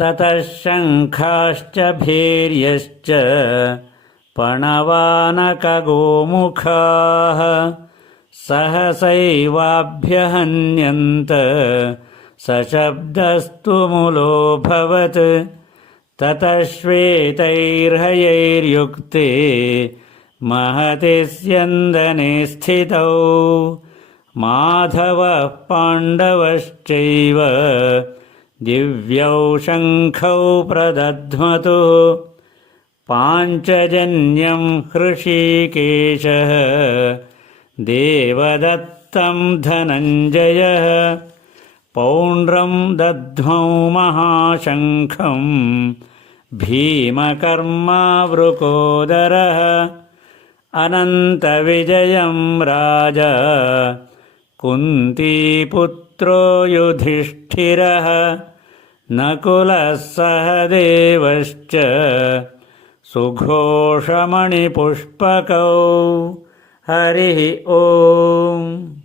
ततः शङ्खाश्च भीर्यश्च पणवानकगोमुखाः सहसैवाभ्यहन्यन्त सशब्दस्तु मुलोऽभवत् ततः श्वेतैर्हयैर्युक्ते महति स्यन्दने स्थितौ। माधवः पाण्डवश्चैव दिव्यौ शङ्खौ प्रदध्मतु पाञ्चजन्यं हृषीकेशः देवदत्तं धनञ्जयः पौण्ड्रं दध्मौ महाशङ्खं भीमकर्मावृकोदरः अनन्तविजयं राजा कुन्तीपुत्रो युधिष्ठिरः नकुलः सह देवश्च सुघोषमणिपुष्पकौ। हरिः ओम्